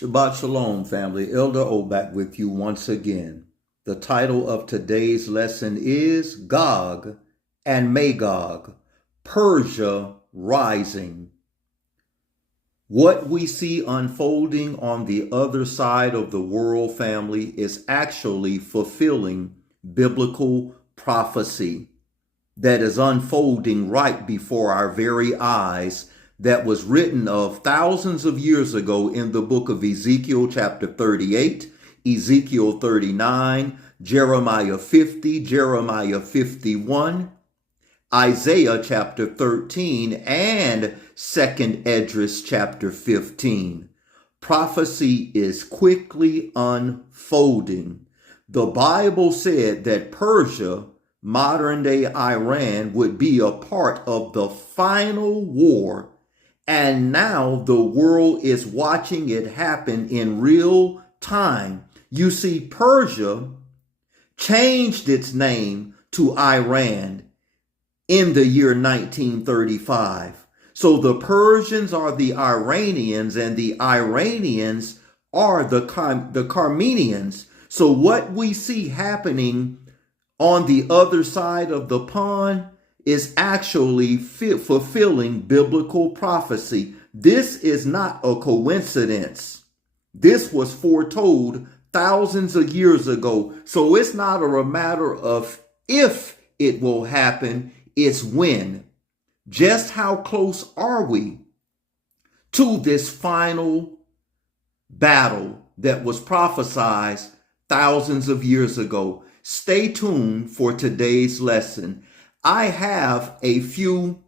Shabbat Shalom, family. Elder O back with you once again. The title of today's lesson is Gog and Magog, Persia Rising. What we see unfolding on the other side of the world, family, is actually fulfilling biblical prophecy that is unfolding right before our very eyes, that was written of thousands of years ago in the book of Ezekiel chapter 38, Ezekiel 39, Jeremiah 50, Jeremiah 51, Isaiah chapter 13, and 2nd Esdras chapter 15. Prophecy is quickly unfolding. The Bible said that Persia, modern day Iran, would be a part of the final war. And now the world is watching it happen in real time. You see, Persia changed its name to Iran in the year 1935. So the Persians are the Iranians and the Iranians are the Carmenians. So what we see happening on the other side of the pond is actually fulfilling biblical prophecy. This is not a coincidence. This was foretold thousands of years ago. So it's not a matter of if it will happen, it's when. Just how close are we to this final battle that was prophesied thousands of years ago? Stay tuned for today's lesson. I have a few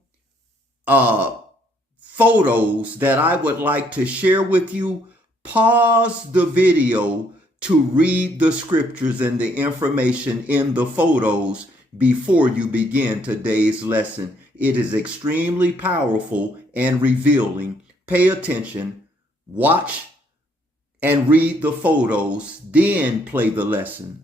photos that I would like to share with you. Pause the video to read the scriptures and the information in the photos before you begin today's lesson. It is extremely powerful and revealing. Pay attention, watch and read the photos, then play the lesson.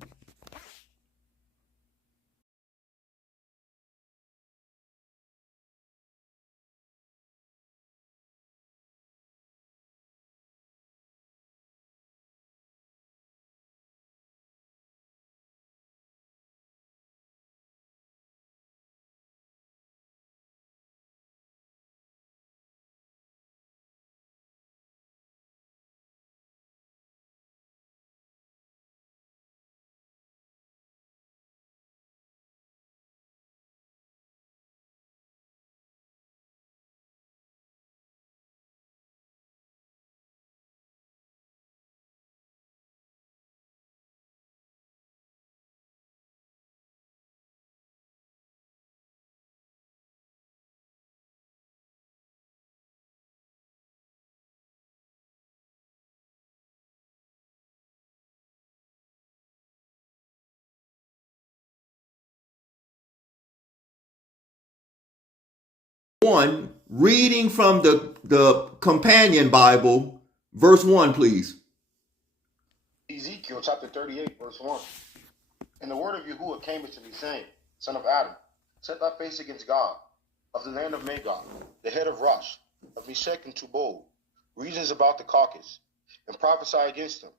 One, reading from the companion Bible, verse 1, please. Ezekiel chapter 38, verse 1. And the word of Yahuwah came unto me, saying, Son of Adam, set thy face against God, of the land of Magog, the head of Rosh, of Meshech and Tubal, regions about the Caucasus, and prophesy against him,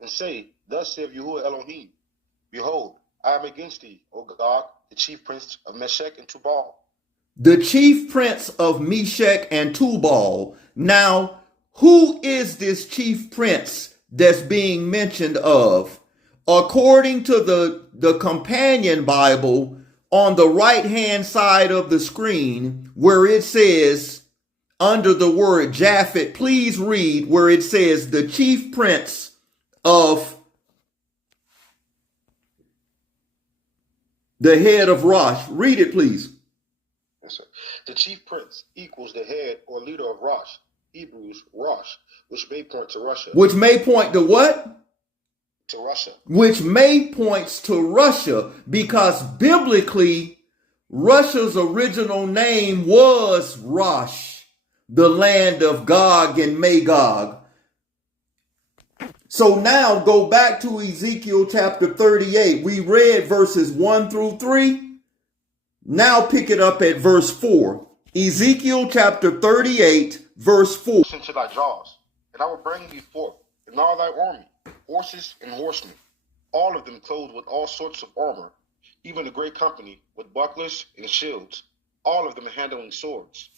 and say, Thus saith Yahuwah Elohim, Behold, I am against thee, O Gog, the chief prince of Meshech and Tubal. The chief prince of Meshech and Tubal. Now, who is this chief prince that's being mentioned of? According to the companion Bible, on the right-hand side of the screen, where it says, under the word Japhet, please read where it says, the chief prince of the head of Rosh. Read it, please. Yes, sir. The chief prince equals the head or leader of Rosh, Hebrews, Rosh, which may point to Russia. Which may point to what? To Russia. Which may points to Russia, because biblically, Russia's original name was Rosh, the land of Gog and Magog. So now go back to Ezekiel chapter 38. We read verses 1 through 3. Now pick it up at verse 4. Ezekiel chapter 38, verse 4. Into thy jaws, and I will bring thee forth and all thy army, horses and horsemen, all of them clothed with all sorts of armor, even the great company with bucklers and shields, all of them handling swords.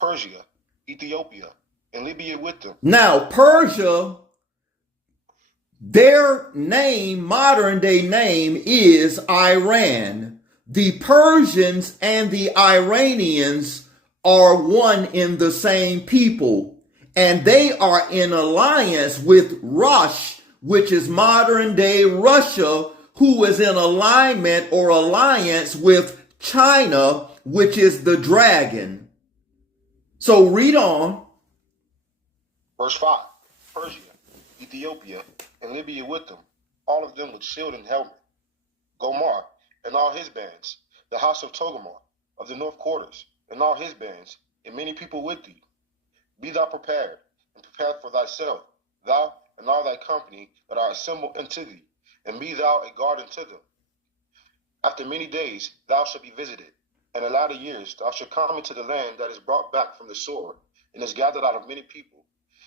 Persia, Ethiopia, and Libya with them. Now, Persia, their name, modern day name, is Iran. The Persians and the Iranians are one in the same people, and they are in alliance with Rush, which is modern day Russia, who is in alignment or alliance with China, which is the dragon. So read on. Verse 5, Persia, Ethiopia, and Libya with them, all of them with shield and helmet. Gomar and all his bands, the house of Togarmah of the north quarters, and all his bands, and many people with thee. Be thou prepared, and prepare for thyself, thou and all thy company that are assembled unto thee, and be thou a guard unto them. After many days thou shalt be visited, and in latter years thou shalt come into the land that is brought back from the sword, and is gathered out of many people,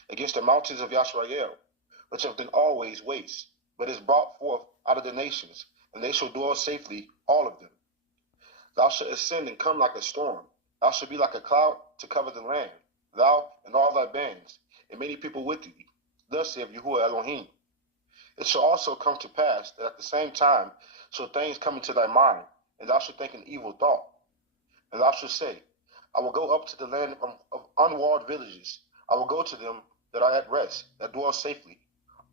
against the mountains of Yashrael, which have been always waste, but is brought forth out of the nations, and they shall dwell safely, all of them. Thou shalt ascend and come like a storm, thou shalt be like a cloud to cover the land, thou and all thy bands, and many people with thee. Thus saith Yahuwah Elohim. It shall also come to pass that at the same time shall things come into thy mind, and thou shalt think an evil thought. And thou shalt say, I will go up to the land of unwalled villages. I will go to them that are at rest, that dwell safely,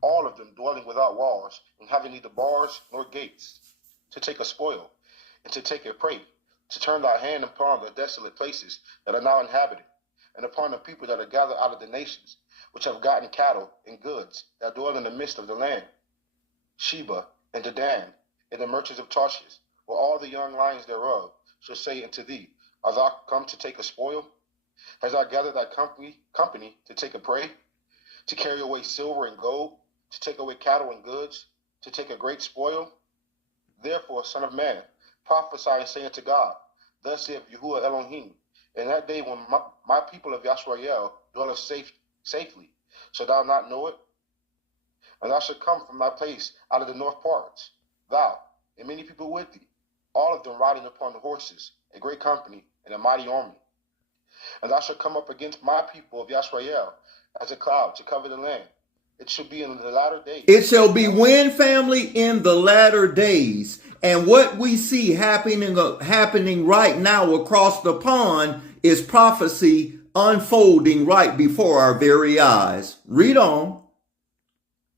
all of them dwelling without walls, and having neither bars nor gates, to take a spoil, and to take a prey, to turn thy hand upon the desolate places that are now inhabited, and upon the people that are gathered out of the nations, which have gotten cattle and goods, that dwell in the midst of the land. Sheba and Dedan, and the merchants of Tarshish, or all the young lions thereof, shall say unto thee, Art thou come to take a spoil? Hast thou gathered thy company to take a prey, to carry away silver and gold, to take away cattle and goods, to take a great spoil? Therefore, son of man, prophesy and say unto God, Thus saith Yahuwah Elohim, in that day when my people of Yashrael dwelleth safely, shalt thou not know it? And thou shalt come from thy place out of the north parts, thou and many people with thee, all of them riding upon the horses, a great company and a mighty army. And thou shalt come up against my people of Yashrael as a cloud to cover the land. It shall be in the latter days. It shall be when, family, in the latter days. And what we see happening right now across the pond is prophecy unfolding right before our very eyes. Read on.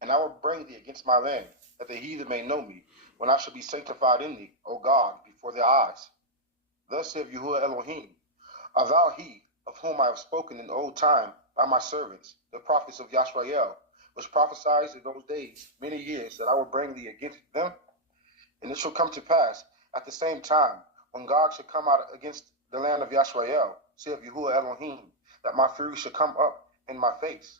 And I will bring thee against my land, that the heathen may know me, when I shall be sanctified in thee, O God, before their eyes. Thus saith Yahuwah Elohim, Art thou he of whom I have spoken in old time by my servants, the prophets of Yashrael, which prophesied in those days many years that I will bring thee against them? And it shall come to pass at the same time, when God shall come out against the land of Yashrael, saith Yahuwah Elohim, that my fury shall come up in my face.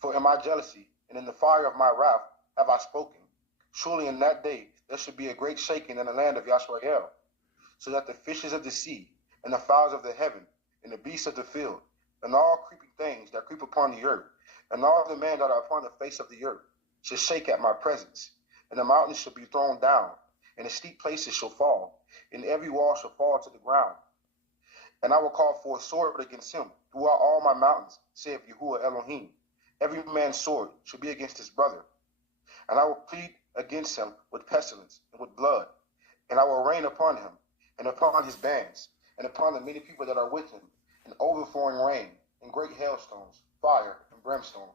For in my jealousy and in the fire of my wrath have I spoken. Surely in that day there shall be a great shaking in the land of Yashrael, so that the fishes of the sea, and the fowls of the heaven, and the beasts of the field, and all creeping things that creep upon the earth, and all the men that are upon the face of the earth, shall shake at my presence. And the mountains shall be thrown down, and the steep places shall fall, and every wall shall fall to the ground. And I will call for a sword against him throughout all my mountains, saith Yahuwah Elohim. Every man's sword shall be against his brother. And I will plead against him with pestilence and with blood. And I will rain upon him, and upon his bands, and upon the many people that are with him, an overflowing rain, and great hailstones, fire, and brimstone.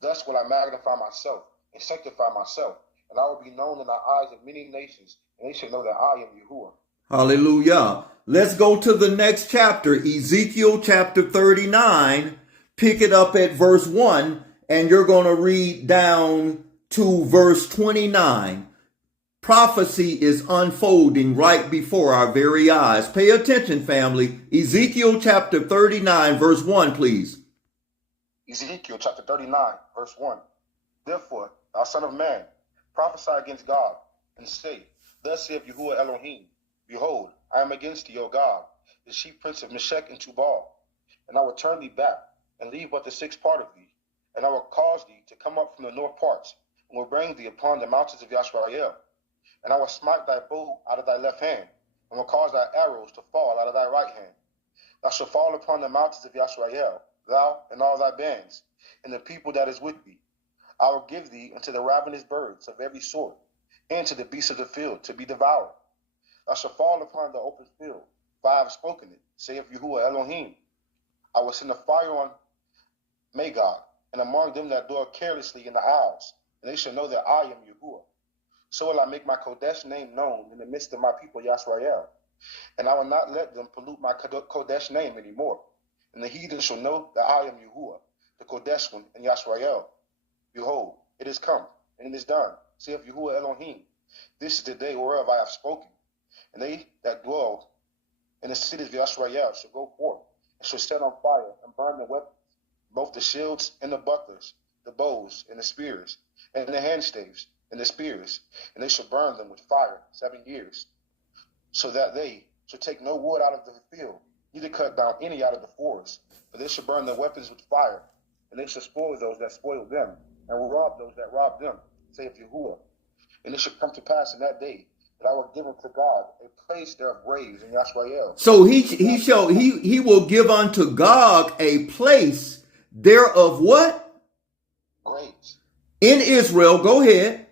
Thus will I magnify myself, and sanctify myself, and I will be known in the eyes of many nations, and they shall know that I am Yahuwah. Hallelujah. Let's go to the next chapter, Ezekiel chapter 39. Pick it up at verse 1, and you're going to read down to verse 29. Prophecy is unfolding right before our very eyes. Pay attention, family. Ezekiel chapter 39, verse 1, please. Ezekiel chapter 39, verse 1. Therefore, thou son of man, prophesy against God, and say, Thus saith Yahuwah Elohim, Behold, I am against thee, O God, the chief prince of Meshech and Tubal, and I will turn thee back, and leave but the sixth part of thee, And I will cause thee to come up from the north parts, and will bring thee upon the mountains of Yashrael. And I will smite thy bow out of thy left hand, and will cause thy arrows to fall out of thy right hand. Thou shalt fall upon the mountains of Yashrael, thou and all thy bands, and the people that is with thee. I will give thee unto the ravenous birds of every sort, and to the beasts of the field to be devoured. Thou shalt fall upon the open field, for I have spoken it, saith Yahuwah Elohim. I will send a fire on Magog, and among them that dwell carelessly in the isles, and they shall know that I am Yahuwah. So will I make my Kodesh name known in the midst of my people Yashrael, and I will not let them pollute my Kodesh name anymore. And the heathen shall know that I am Yahuwah, the Kodesh one in Yashrael. Behold, it is come, and it is done, saith Yahuwah Elohim. This is the day whereof I have spoken. And they that dwell in the cities of Yashrael shall go forth, and shall set on fire and burn the weapons, both the shields and the bucklers, the bows and the spears, and the handstaves and the spears, and they shall burn them with fire 7 years, so that they shall take no wood out of the field, neither cut down any out of the forest. For they shall burn the weapons with fire, and they shall spoil those that spoil them, and will rob those that rob them, saith Yahuwah. And it shall come to pass in that day that I will give unto God a place there of graves in Yashrael. So he will give unto Gog a place there of what? Graves. In Israel, go ahead.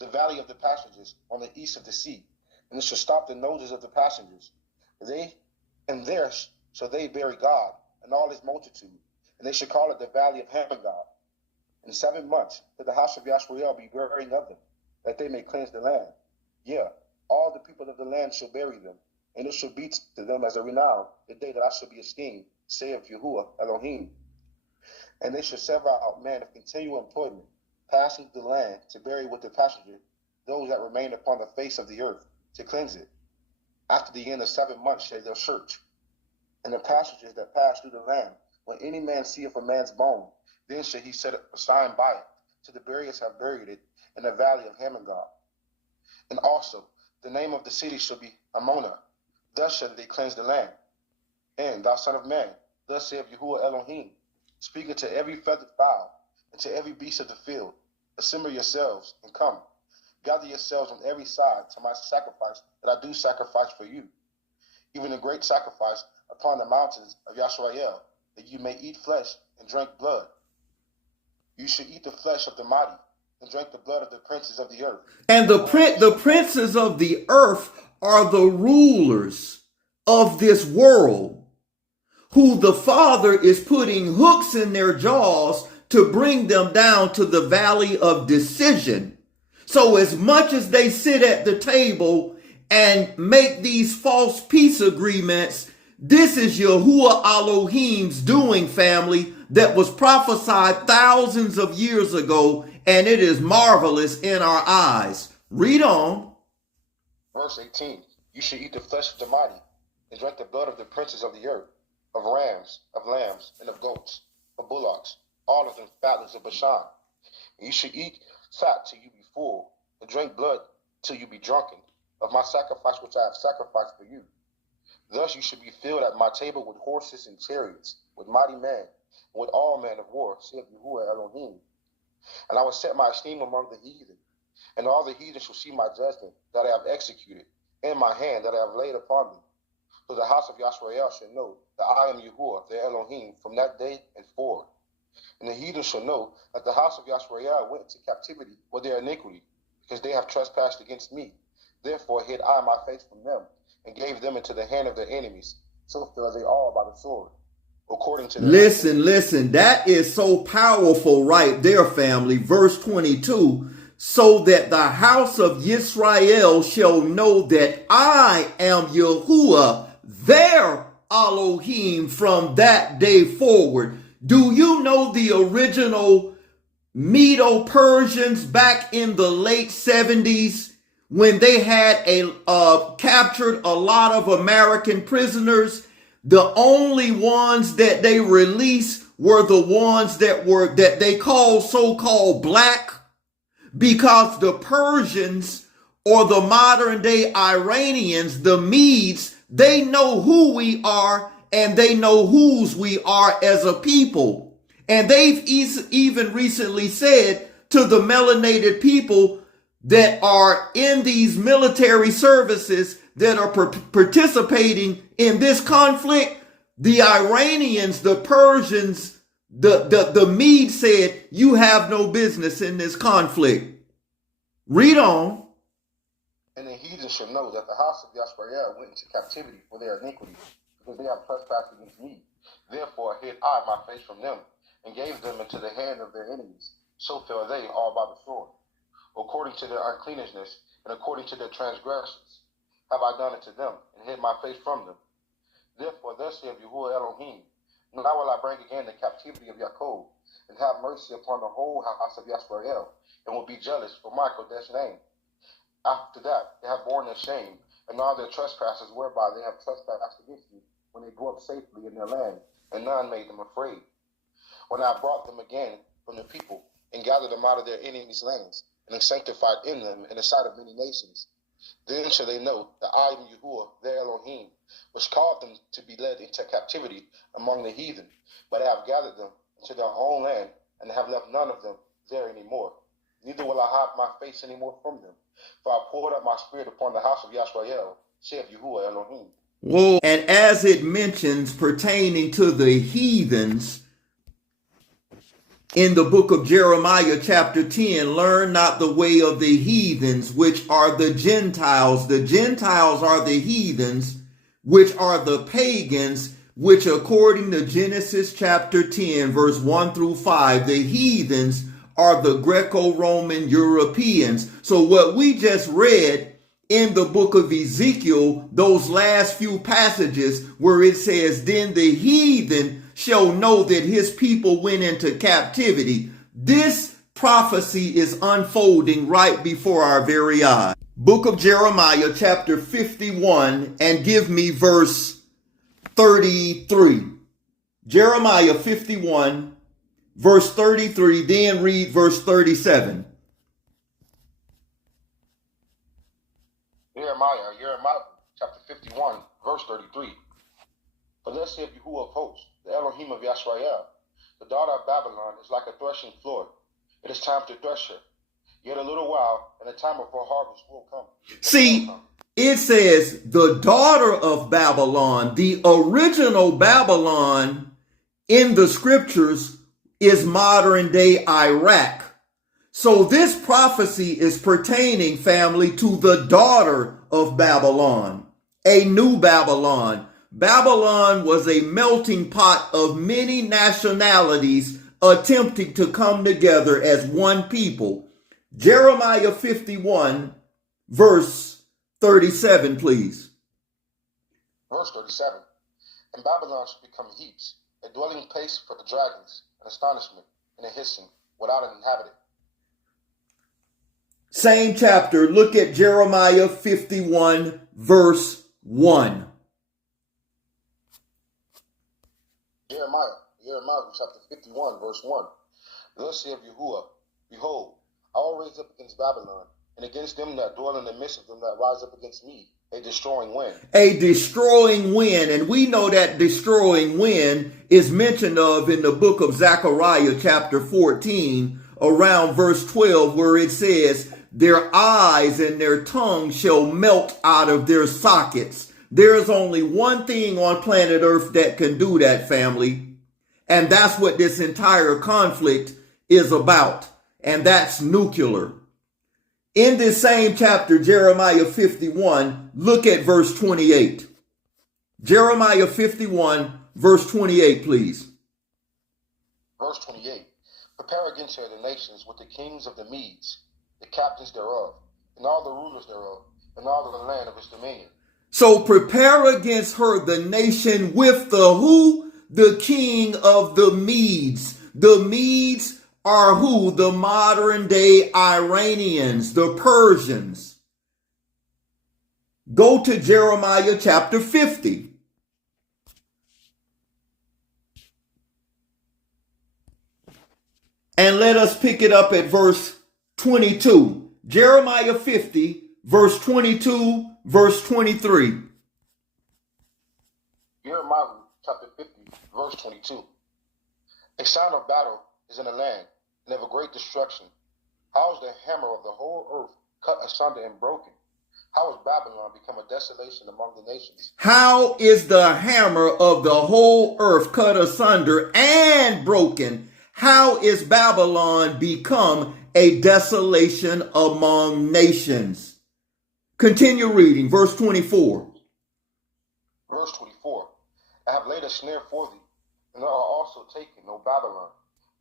The valley of the passengers on the east of the sea, and it shall stop the noses of the passengers. And there shall they bury God and all his multitude, and they shall call it the valley of Magog. In 7 months shall the house of Yashrael be burying of them, that they may cleanse the land. Yeah, all the people of the land shall bury them, and it shall be to them as a renown the day that I shall be esteemed, saith Yahuwah Elohim. And they shall sever out men of continual employment, passing the land to bury with the passenger those that remain upon the face of the earth, to cleanse it. After the end of 7 months shall they search. And the passengers that pass through the land, when any man seeth a man's bone, then shall he set a sign by it, till the buriers have buried it in the valley of Magog. And also the name of the city shall be Ammona. Thus shall they cleanse the land. And thou son of man, thus saith Yahuwah Elohim, speak unto every feathered fowl, and to every beast of the field, assemble yourselves, and come. Gather yourselves on every side to my sacrifice that I do sacrifice for you, even a great sacrifice upon the mountains of Yashrael, that you may eat flesh and drink blood. You should eat the flesh of the mighty, and drink the blood of the princes of the earth. And the princes of the earth are the rulers of this world, who the Father is putting hooks in their jaws to bring them down to the valley of decision. So as much as they sit at the table and make these false peace agreements, this is Yahuwah Elohim's doing, family, that was prophesied thousands of years ago, and it is marvelous in our eyes. Read on. Verse 18, you shall eat the flesh of the mighty, and drink the blood of the princes of the earth, of rams, of lambs, and of goats, of bullocks, all of them fatlings of Bashan. And you shall eat fat till you be full, and drink blood till you be drunken, of my sacrifice which I have sacrificed for you. Thus you should be filled at my table with horses and chariots, with mighty men, and with all men of war, saith Yahuwah Elohim. And I will set my esteem among the heathen, and all the heathen shall see my judgment that I have executed, and my hand that I have laid upon them. So the house of Yashrael shall know that I am Yahuwah, their Elohim, from that day and forward. And the heathen shall know that the house of Yashrael went into captivity for their iniquity, because they have trespassed against me. Therefore hid I my face from them, and gave them into the hand of their enemies. So fell they all by the sword, according to their Listen, that is so powerful right there, family. Verse 22, so that the house of Yisrael shall know that I am Yahuwah, their Elohim, from that day forward. Do you know the original Medo-Persians back in the late 70s, when they had captured a lot of American prisoners? The only ones that they released were the ones that they called so-called black, because the Persians, or the modern day Iranians, the Medes, they know who we are and they know whose we are as a people. And they've even recently said to the melanated people that are in these military services that are participating in this conflict, the Iranians, the Persians, the Medes said, you have no business in this conflict. Read on. And the heathen shall know that the house of Yasrael went into captivity for their iniquity, because they have trespassed against me. Therefore hid I my face from them, and gave them into the hand of their enemies. So fell they all by the sword. According to their uncleanness, and according to their transgressions, have I done it to them, and hid my face from them. Therefore thus saith Yahuwah Elohim, now will I bring again the captivity of Jacob, and have mercy upon the whole house of Yasrael, and will be jealous for my Kodesh name. After that, they have borne their shame, and all their trespasses whereby they have trespassed against me, when they dwelt safely in their land, and none made them afraid. When I brought them again from the people, and gathered them out of their enemies' lands, and sanctified in them in the sight of many nations, then shall they know that I am Yahuwah, their Elohim, which called them to be led into captivity among the heathen, but I have gathered them into their own land, and have left none of them there any more. Neither will I hide my face any more from them, for I poured out my spirit upon the house of Yasrael, saith Yahuwah Elohim. Whoa. And as it mentions pertaining to the heathens, in the book of Jeremiah chapter 10, learn not the way of the heathens, which are the Gentiles. The Gentiles are the heathens, which are the pagans, which according to Genesis chapter 10, verse 1 through 5, the heathens are the Greco-Roman Europeans. So what we just read in the book of Ezekiel, those last few passages where it says, then the heathen shall know that his people went into captivity. This prophecy is unfolding right before our very eyes. Book of Jeremiah chapter 51, and give me verse 33. Jeremiah 51, verse 33, then read verse 37. Jeremiah chapter 51, verse 33. For thus saith Yahuwah of hosts, the Elohim of Yasrael, the daughter of Babylon is like a threshing floor. It is time to thresh her. Yet a little while, and the time of her harvest will come. See, it says the daughter of Babylon. The original Babylon in the scriptures is modern day Iraq. So this prophecy is pertaining, family, to the daughter of Babylon, a new Babylon. Babylon was a melting pot of many nationalities attempting to come together as one people. Jeremiah 51, verse 37, please. Verse 37. And Babylon shall become heaps, a dwelling place for the dragons, an astonishment, and a hissing, without an inhabitant. Same chapter, look at Jeremiah 51, verse 1. Jeremiah chapter 51, verse 1. Thus saith Yahuwah, behold, I will raise up against Babylon, and against them that dwell in the midst of them that rise up against me, a destroying wind. A destroying wind, and we know that destroying wind is mentioned of in the book of Zechariah chapter 14, around verse 12, where it says, their eyes and their tongue shall melt out of their sockets. There is only one thing on planet Earth that can do that, family. And that's what this entire conflict is about. And that's nuclear. In this same chapter, Jeremiah 51, look at verse 28. Jeremiah 51, verse 28, please. Verse 28. Prepare against her the nations with the kings of the Medes, the captains thereof, and all the rulers thereof, and all the land of his dominion. So prepare against her the nation with the who? The king of the Medes. The Medes are who? The modern day Iranians, the Persians. Go to Jeremiah chapter 50. And let us pick it up at verse 22. Jeremiah 50, verse 22, verse 23. Jeremiah chapter 50, verse 22. A sound of battle is in the land, and of a great destruction. How is the hammer of the whole earth cut asunder and broken? How has Babylon become a desolation among the nations? How is the hammer of the whole earth cut asunder and broken? How is Babylon become a desolation among nations? Continue reading, verse 24. Verse 24. I have laid a snare for thee, and thou art also taken, O Babylon,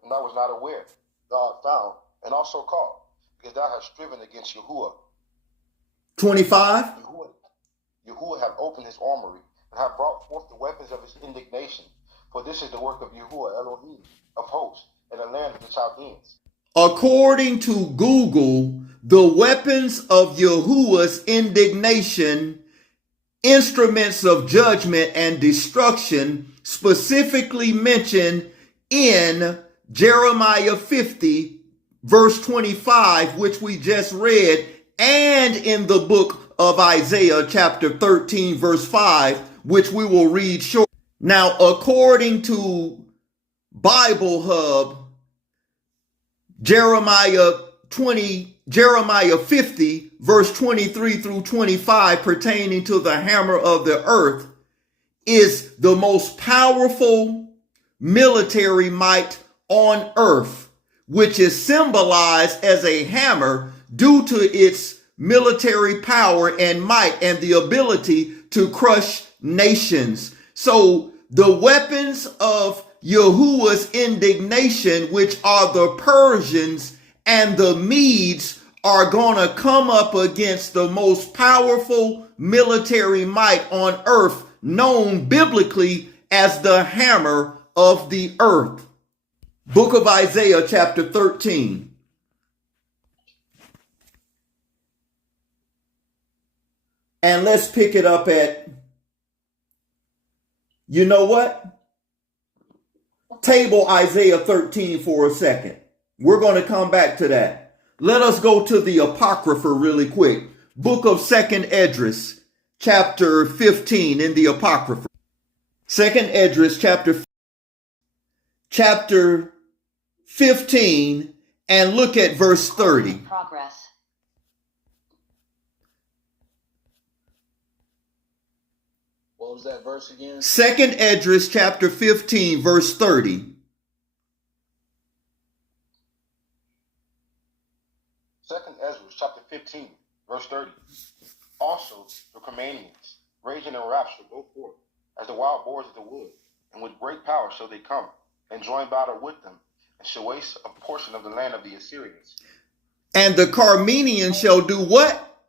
and thou was not aware. Thou art found, and also caught, because thou hast striven against Yahuwah. 25. Yahuwah hath opened his armory, and hath brought forth the weapons of his indignation. For this is the work of Yahuwah Elohim of hosts, in the land of the Chaldeans. According to Google, the weapons of Yahuwah's indignation, instruments of judgment and destruction, specifically mentioned in Jeremiah 50, verse 25, which we just read, and in the book of Isaiah chapter 13, verse 5, which we will read shortly. Now, according to Bible Hub, Jeremiah 50, verse 23 through 25, pertaining to the hammer of the earth, is the most powerful military might on earth, which is symbolized as a hammer due to its military power and might and the ability to crush nations. So the weapons of Yahuwah's indignation, which are the Persians and the Medes, are going to come up against the most powerful military might on earth, known biblically as the hammer of the earth. Book of Isaiah chapter 13. And let's pick it up at, you know what? Table Isaiah 13 for a second. We're going to come back to that. Let us go to the Apocrypha really quick. Book of 2nd Esdras, chapter 15 in the Apocrypha. 2nd Esdras, chapter 15, and look at verse 30. Progress. What was that verse again? 2nd Esdras, chapter 15, verse 30. 2nd Esdras, chapter 15, verse 30. Also, the Comanians, raging in wrath, shall go forth, as the wild boars of the wood, and with great power shall they come, and join battle with them, and shall waste a portion of the land of the Assyrians. And the Carmenians shall do what?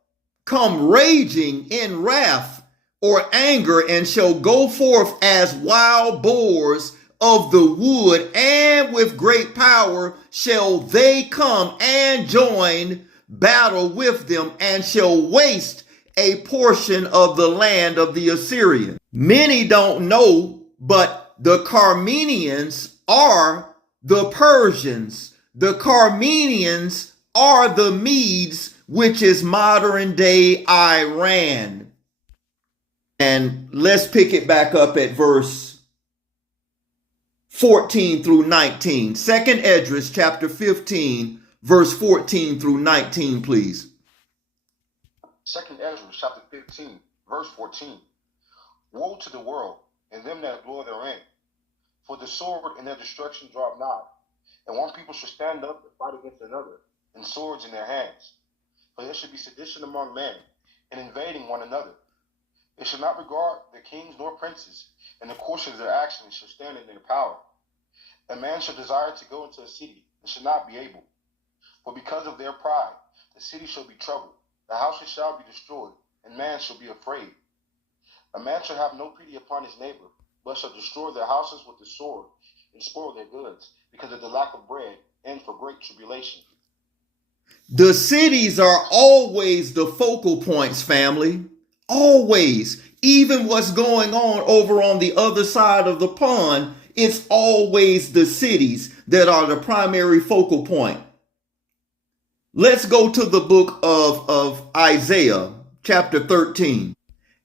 Come raging in wrath or anger, and shall go forth as wild boars of the wood, and with great power shall they come and join battle with them, and shall waste a portion of the land of the Assyrians. Many don't know, but the Carmenians are the Persians. The Carmenians are the Medes, which is modern day Iran. And let's pick it back up at verse 14 through 19. 2nd Esdras chapter 15, verse 14 through 19, please. 2nd Esdras chapter 15, verse 14. Woe to the world, and them that dwell therein, for the sword and their destruction draw nigh. And one people shall stand up and fight against another, and swords in their hands. For there shall be sedition among men, and invading one another. They shall not regard the kings nor princes, and the course of their actions shall stand in their power. A man shall desire to go into a city, and shall not be able. For because of their pride, the city shall be troubled, the houses shall be destroyed, and man shall be afraid. A man shall have no pity upon his neighbor, but shall destroy their houses with the sword, and spoil their goods, because of the lack of bread, and for great tribulation. The cities are always the focal points, family. Always. Even what's going on over on the other side of the pond, it's always the cities that are the primary focal point. Let's go to the book of Isaiah, chapter 13.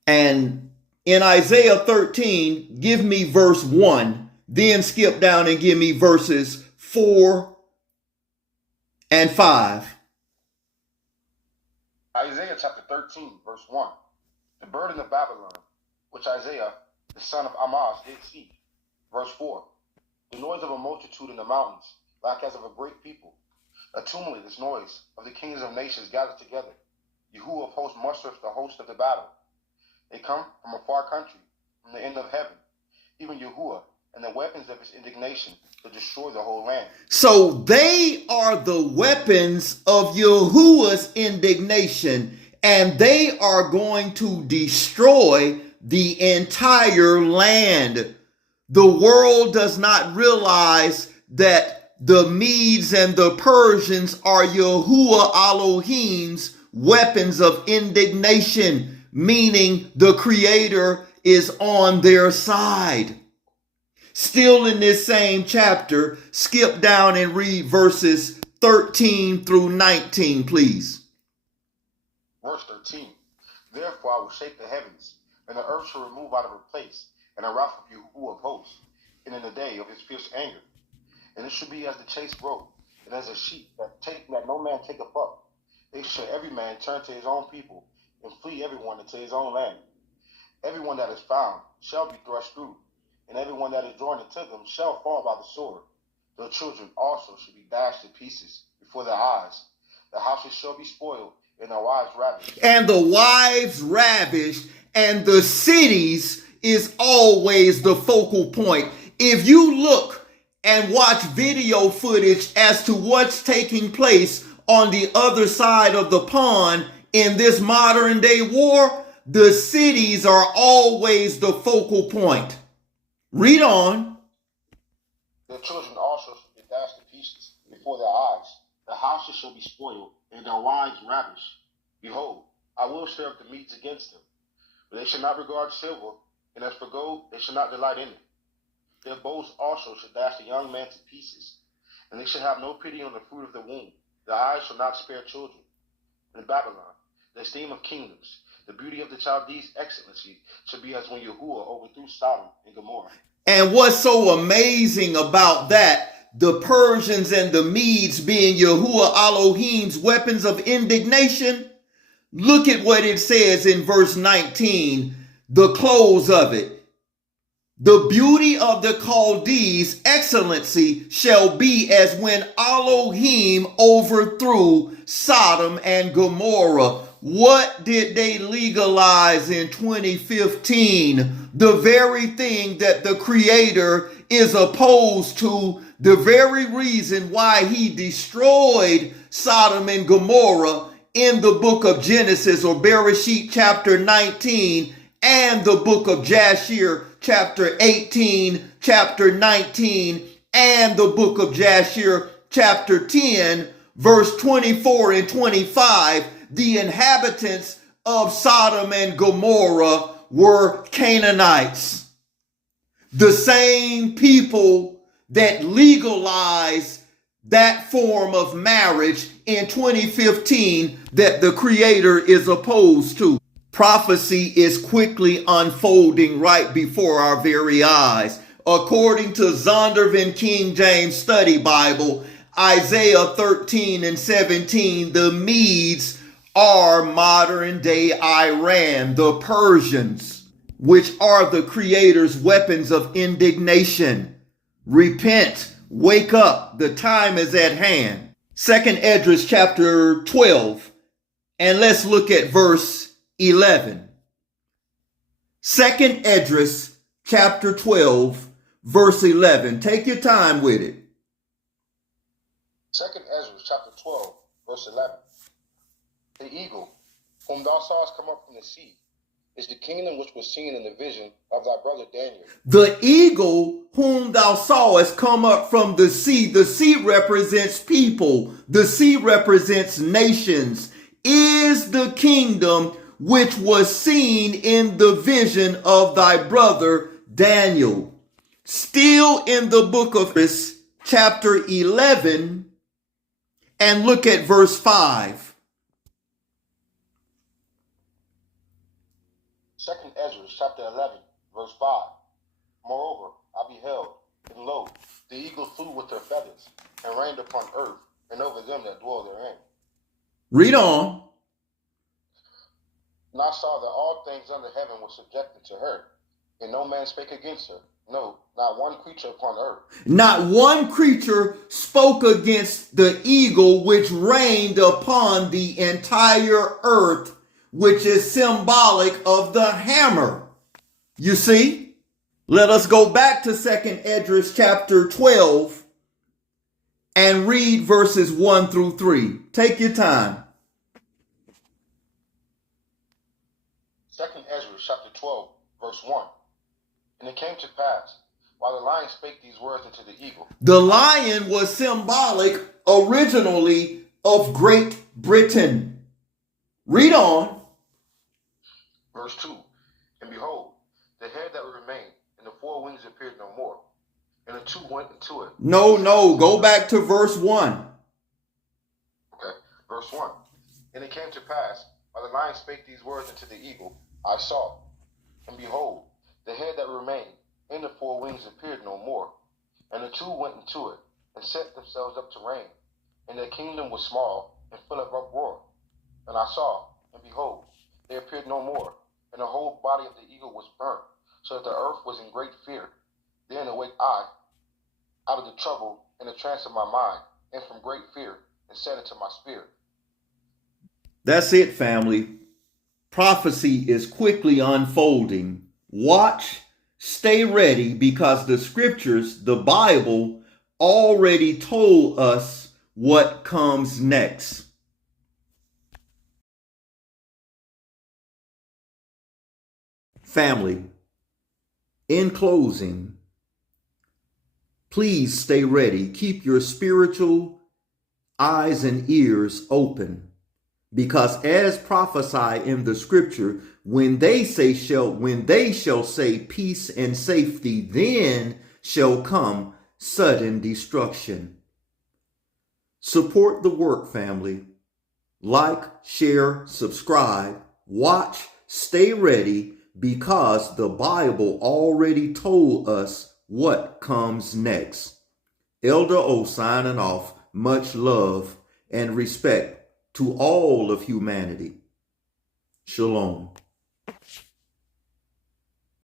And in Isaiah 13, give me verse 1. Then skip down and give me verses 4 and 5. Isaiah chapter 13, verse 1. The burden of Babylon, which Isaiah, the son of Amoz, did see. Verse 4. The noise of a multitude in the mountains, like as of a great people. A tumultuous noise of the kings of nations gathered together. Yahuwah of hosts mustereth the host of the battle. They come from a far country, from the end of heaven, even Yahuwah, and the weapons of his indignation to destroy the whole land. So they are the weapons of Yahuwah's indignation, and they are going to destroy the entire land. The world does not realize that the Medes and the Persians are Yahuwah Elohim's weapons of indignation, meaning the Creator is on their side. Still in this same chapter, skip down and read verses 13 through 19, please. Verse 13. Therefore I will shake the heavens, and the earth shall remove out of her place, and the wrath of Yahuwah of hosts, and in the day of his fierce anger. And it shall be as the chased roe, and as a sheep that no man taketh up. They shall every man turn to his own people, and flee everyone into his own land. Everyone that is found shall be thrust through, and everyone that is joined unto them shall fall by the sword. Their children also shall be dashed to pieces before their eyes. The houses shall be spoiled, and their wives ravished. And the wives ravished, and the cities is always the focal point. If you look and watch video footage as to what's taking place on the other side of the pond in this modern day war, the cities are always the focal point. Read on. Their children also shall be dashed to pieces before their eyes. The houses shall be spoiled, and their wives ravished. Behold, I will stir up the Medes against them, but they shall not regard silver, and as for gold, they shall not delight in it. Their bows also shall dash the young man to pieces, and they shall have no pity on the fruit of the womb. Their eyes shall not spare children. In Babylon, the esteem of kingdoms, the beauty of the Chaldees' excellency, shall be as when Yahuwah overthrew Sodom and Gomorrah. And what's so amazing about that, the Persians and the Medes being Yahuwah Elohim's weapons of indignation, look at what it says in verse 19, the close of it. The beauty of the Chaldees' excellency shall be as when Elohim overthrew Sodom and Gomorrah. What did they legalize in 2015? The very thing that the Creator is opposed to, the very reason why he destroyed Sodom and Gomorrah in the book of Genesis or Bereshit chapter 19 and the book of Jasher chapter 18, chapter 19, and the book of Jasher chapter 10, verse 24 and 25, the inhabitants of Sodom and Gomorrah were Canaanites. The same people that legalized that form of marriage in 2015 that the Creator is opposed to. Prophecy is quickly unfolding right before our very eyes. According to Zondervan King James Study Bible, Isaiah 13 and 17, the Medes are modern day Iran, the Persians, which are the Creator's weapons of indignation. Repent, wake up, the time is at hand. 2nd Esdras chapter 12, and let's look at verse 11. 2nd Esdras chapter 12, verse 11. Take your time with it. 2nd Esdras chapter 12, verse 11. The eagle, whom thou sawest come up from the sea, is the kingdom which was seen in the vision of thy brother Daniel. The eagle whom thou sawest come up from the sea represents people, the sea represents nations, is the kingdom which was seen in the vision of thy brother Daniel. Still in the book of Esdras, chapter 11, and look at verse 5. 2nd Esdras chapter 11, verse 5. Moreover, I beheld, and lo, the eagle flew with her feathers, and reigned upon earth, and over them that dwell therein. Read on. And I saw that all things under heaven were subjected to her, and no man spake against her. No, not one creature upon earth. Not one creature spoke against the eagle which reigned upon the entire earth, which is symbolic of the hammer. You see? Let us go back to 2nd Esdras chapter 12 and read verses 1 through 3. Take your time. 2nd Esdras chapter 12, verse 1. And it came to pass, while the lion spake these words unto the eagle. The lion was symbolic originally of Great Britain. Read on. Verse 2. And behold, the head that remained, and the four wings appeared no more. And the two went into it. No, go back to verse 1. Okay, verse 1. And it came to pass, while the lion spake these words unto the eagle, I saw, and behold, the head that remained, and the four wings appeared no more. And the two went into it, and set themselves up to reign. And their kingdom was small, and full of uproar. And I saw, and behold, they appeared no more. And the whole body of the eagle was burnt, so that the earth was in great fear. Then awake I, out of the trouble and the trance of my mind, and from great fear, and said unto my spirit. That's it, family. Prophecy is quickly unfolding. Watch, stay ready, because the scriptures, the Bible, already told us what comes next. Family, in closing, please stay ready. Keep your spiritual eyes and ears open, because as prophesied in the scripture, when they shall say peace and safety, then shall come sudden destruction. Support the work, family. Like, share, subscribe, watch, stay ready, because the Bible already told us what comes next. Elder O signing off. Much love and respect to all of humanity. Shalom.